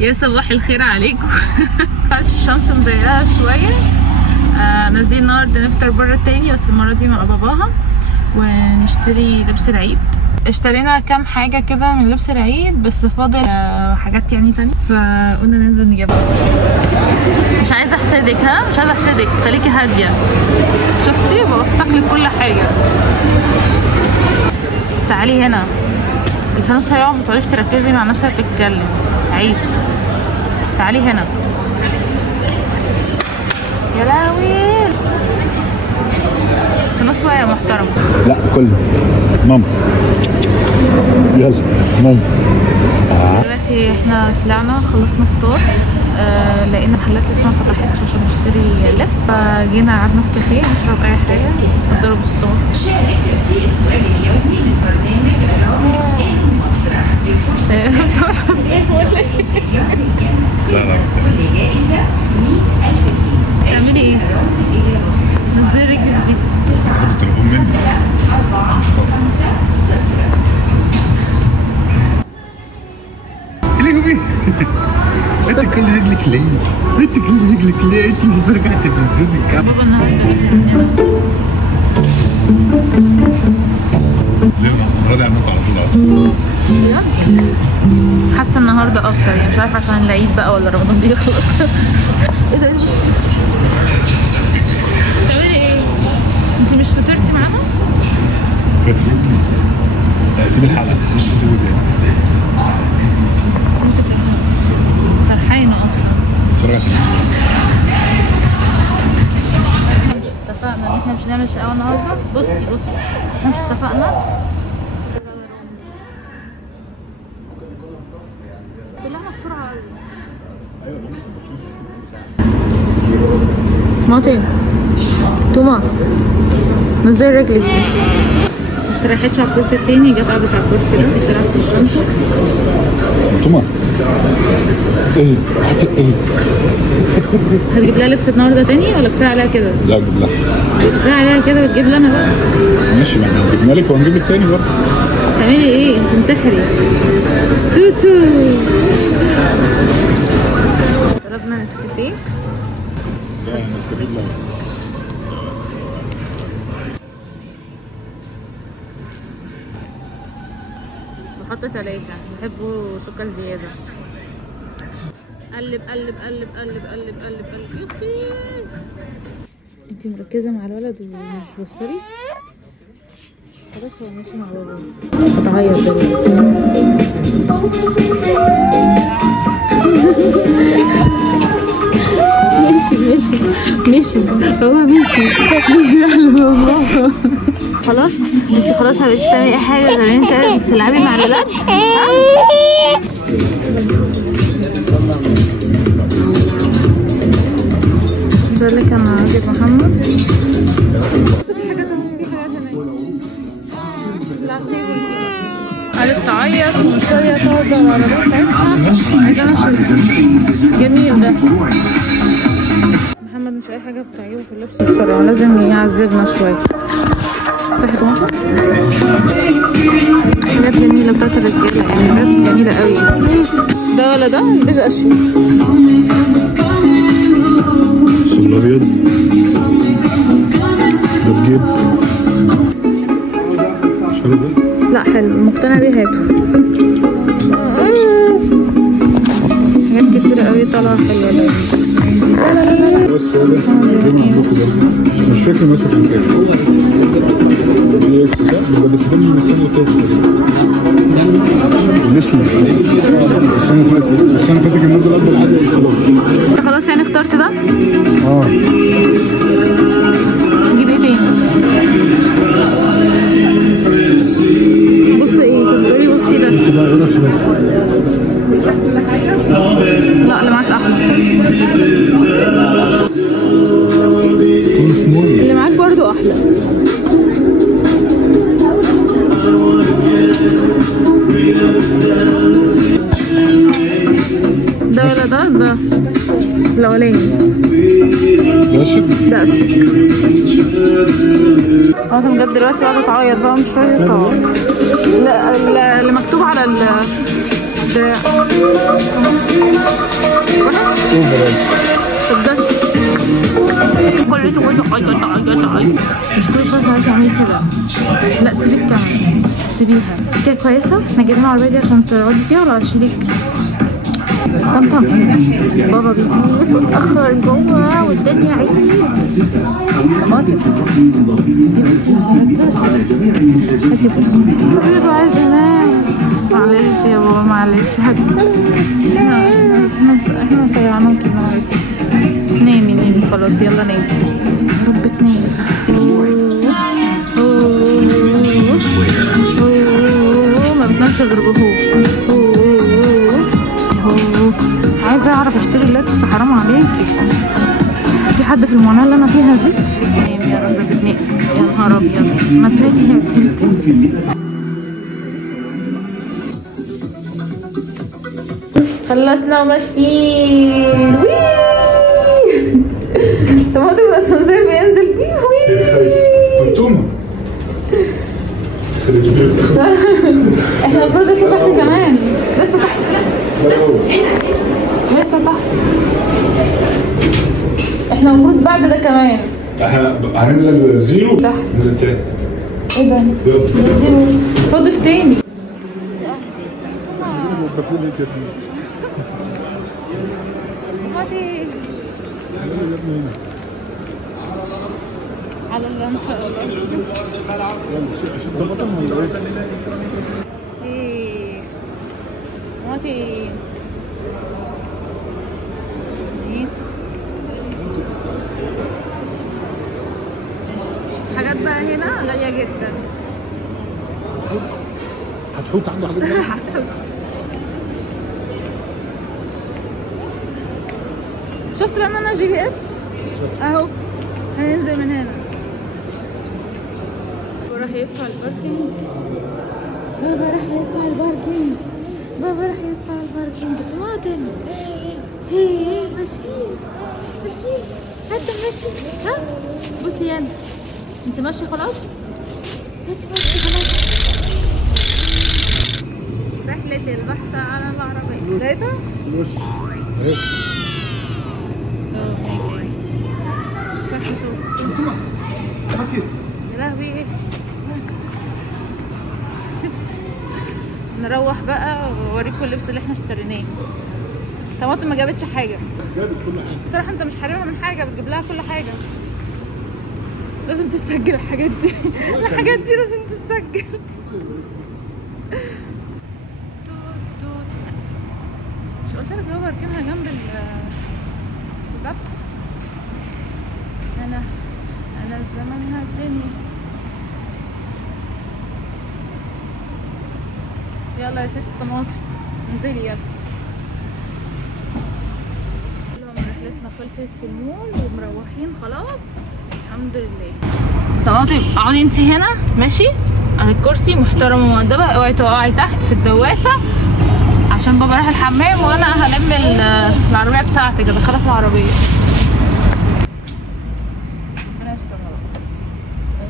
يا صباح الخير عليكم. الشمس مضايقاها شويه. نازلين النهارده نفطر بره تاني، بس المره دي مع باباها ونشتري لبس العيد. اشترينا كام حاجه كده من لبس العيد، بس فاضل حاجات يعني تانية، فقلنا ننزل نجيبها. مش عايزه احسدك، مش عايزه احسدك، خليكي هاديه. شفتي بوثق لك كل حاجه. تعالي هنا، الفانوس هيقع، متقعديش تركزي مع الناس اللي بتتكلم، عيب. تعالي هنا يا لهوي، الفانوس واقع يا محترم. لا كله ماما، يلا ماما. دلوقتي احنا طلعنا خلصنا فطار، لقينا محلات لسه ما فتحتش عشان نشتري لبس، فجينا قعدنا في كافيه نشرب اي حاجه. اتفضلوا بالصوت. لا تعملي ايه؟ نزلي رجلك دي. التليفون مني. انت كل رجلك ليه؟ انت كل رجلك ليه؟ انت اللي رجعت تنزلي. بابا النهارده بيجي مننا. ليه راضي على النت على طول؟ بجد؟ حاسه النهارده اكتر، يعني مش عارفه عشان العيد بقى ولا رمضان بيخلص. ايه ده؟ بتعملي ايه؟ انت مش فطرتي معانا؟ فطرت. سيب الحلقه، سيب فرحانه اصلا. اتفقنا ان احنا مش هنعمل شقاوه النهارده. بصي احنا مش اتفقنا؟ طلعنا بسرعه قوي. ماطي توما، نزلي رجلك دي. ما استريحتش على الكرسي التاني، جت قعدت على الكرسي ده، طلعت في الشنطه. توما ايه؟ ايه؟ هتجيب لها لبس النهارده تاني ولا كفايه عليها كده؟ لا اجيب لها. كفايه عليها كده وتجيب لي انا بقى. ماشي، ما احنا جبنا لك وهنجيب لك تاني برضه. تعملي ايه؟ انت منتحري. توتو. شربنا نسكافيه. ده نسكافيه بلبن. بحط 3، بحبه سكر زياده. قلب قلب قلب قلب قلب قلب قلب. يختي انتي مركزه مع الولد ومش بصري. خلاص هو ماشي مع بابا. هتعيط دلوقتي. مشي هو مشي على بابا. خلاص انتي خلاص مبقتيش تعملي اي حاجه غير ان انتي تلعبي مع الولاد. ده اللي كان عاجب محمد. قعدت تعيط وشويه تهزر على العربيه بتاعتها. جميل ده. محمد مش اي حاجه بتعجبه في اللبس بسرعه، لازم يعذبنا شويه. صح يا ماما؟ حاجات جميله بتاعت الرجاله، يعني حاجات جميله قوي. ده ولا ده؟ البيج اشيك. الابيض ده بجيب. مش حلو ده؟ لا حلو، مقتنع بيه، هاته. حاجات كتيرة قوي طالعة حلوة ده. لا بس هو ده جبنا عندكم برضه، بس مش فاكر ماسك كام. دي اكس صح؟ بس ده من السنة اللي فاتت. الاسود السنة اللي فاتت كان نازل أفضل حاجة السلام. انت خلاص يعني اخترت ده؟ نجيب ايه تاني؟ بص ايه؟ تفضلي بصي ده. بص بقى ايه رأيك؟ لا اللي معاك احلى. اللي معاك برضو احلى. ده ولا ده؟ ده الاولاني. ده اشك. ده اشك. انا بجد دلوقتي قاعده تعيط بقى، مش شايفه. لا اللي مكتوب على الدراع. كده. لا سيبي الكاميرا، سيبيها كده كويسه. احنا جايبين العربيه دي عشان تقعدي فيها ولا اشيلك؟ طمطم بابا بيقيس واتاخر جوه والدنيا عيد. ماطر دي بنتي هاتي بصي عايز انام. معلش يا بابا معلش حبيبي، احنا صيعناكي النهارده. نامي نامي خلاص يلا نامي. رب تنامي. ما بتنامش غير بهو. عايزه اعرف اشتري لبس، حرام عليكي. في حد في المعاناه اللي انا فيها دي؟ نامي يا رب بتنامي. يا نهار ابيض ما تنامي يا بنتي. خلصنا وماشيين. طماطم الاسانسير بينزل بيه. انتم احنا المفروض لسه تحت كمان. لسه تحت لسه تحت. احنا المفروض بعد ده كمان. احنا هننزل زيرو تحت. ننزل تاني. ايه ده؟ زيرو فاضل تاني. على الله ان شاء الله. ايه موتي نيس. حاجات بقى هنا غالية جدا. هتحوت عنده حاجات. شفت بقى ان انا GPS اهو. هننزل من هنا. راح يدفع الباركينج. بابا راح يدفع الباركينج. بابا راح يدفع الباركينج. طماطم هي ماشي ماشي. حتى ماشي. ها بصي يلا انت ماشي خلاص. انت ماشي خلاص. رحلة البحث عن العربية لقيتها؟ وش يا لهوي. نروح بقى واوريكم اللبس اللي احنا اشتريناه. طماطم ما جابتش حاجه. جابت كل حاجه بصراحه انت مش حارمها من حاجه، بتجيب لها كل حاجه. لازم تسجل الحاجات دي. الحاجات دي لازم تسجل. مش قلت لك بابا اركنها جنب الباب؟ انا الزمن هدني. يلا يا ست طماطم انزلي يلا. رحلتنا خلصت في المول ومروحين خلاص الحمد لله. طماطم اقعدي انتي هنا ماشي على الكرسي محترمه ومؤدبه. اوعي تقعي تحت في الدواسه عشان بابا راح الحمام وانا هلم العربيه بتاعتك ادخلها في العربيه. ربنا يستر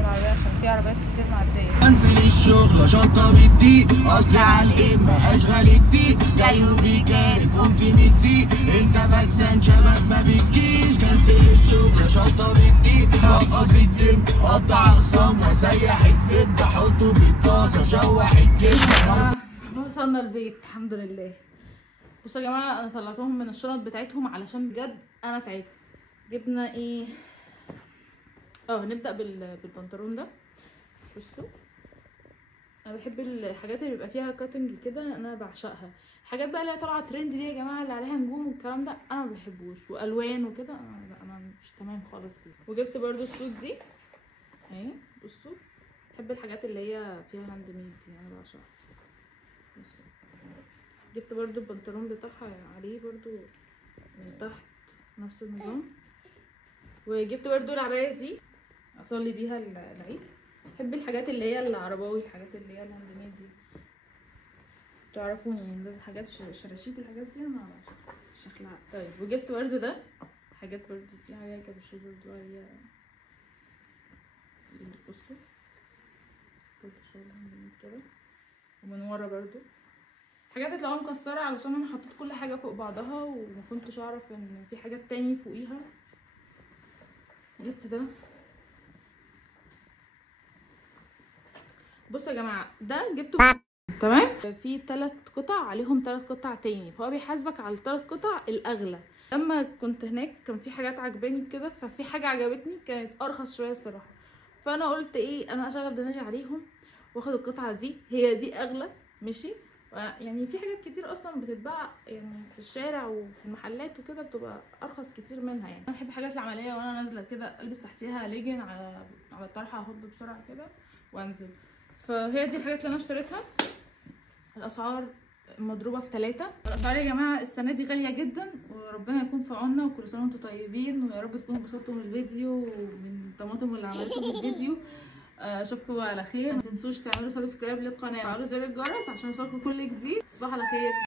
العربيه عشان في عربيات كتير معديه. انزل الشغل شنطه بالدقيق اصلي على القيم اشغال الدقيق جاي وبيكارك قمت مديك انت فاكسان شباب ما بتجيش. كنسل الشغل شنطه بالدقيق رقص الدم قطع اخصام وسيح الزبده احطه في الطاسه شوح الجبنه. وصلنا البيت الحمد لله. بصوا يا جماعه انا طلعتهم من الشنط بتاعتهم علشان بجد انا تعبت. جبنا ايه؟ نبدا بالبنطلون ده. بصوا انا بحب الحاجات اللي بيبقى فيها كاتنج كده، انا بعشقها. الحاجات بقى اللي هي طالعه ترند دي يا جماعه اللي عليها نجوم والكلام ده انا ما بحبوش، والوان وكده لا انا مش تمام خالص فيه. وجبت برده السوت دي اهي. بصوا بحب الحاجات اللي هي فيها هاند ميد دي انا بعشقها. جبت برضو البنطلون بتاعها عليه برضو من تحت نفس النظام. وجبت برضو العباية دي اصلي بيها العيد. بحب الحاجات اللي هي العرباوي، الحاجات اللي هي الهاند ميد دي تعرفوني يعني الحاجات الشراشيب والحاجات دي انا شكلها. طيب وجبت برضو ده حاجات برضو دي عليها كابوشي برضو عليها. بصوا برضو شغل هاند ميد كده ومن ورا برضو حاجات هتلاقوها مكسره علشان انا حطيت كل حاجه فوق بعضها وما كنتش اعرف ان في حاجات تاني فوقيها. جبت ده بصوا يا جماعه ده جبته تمام، في 3 قطع عليهم 3 قطع تاني، فهو بيحاسبك على ال3 قطع الاغلى. لما كنت هناك كان في حاجات عجباني كده، ففي حاجه عجبتني كانت ارخص شويه الصراحه، فانا قلت ايه انا اشغل دماغي عليهم واخد القطعه دي، هي دي اغلى ماشي. يعني في حاجات كتير اصلا بتتباع يعني في الشارع وفي المحلات وكده بتبقى ارخص كتير منها. يعني انا بحب الحاجات العمليه وانا نازله كده البس تحتيها ليجن على الطرحه، اهض بسرعه كده وانزل. فهي دي الحاجات اللي انا اشتريتها. الاسعار مضروبه في 3. الاسعار يا جماعه السنه دي غاليه جدا، وربنا يكون في عوننا، وكل سنه وانتم طيبين، ويا رب تكونوا انبسطتوا من الفيديو ومن طماطم اللي عملته في الفيديو. اشوفكم على خير، ما تنسوش تعملوا سبسكرايب للقناه وفعلوا زر الجرس عشان يوصلكم كل جديد. تصبحوا على خير.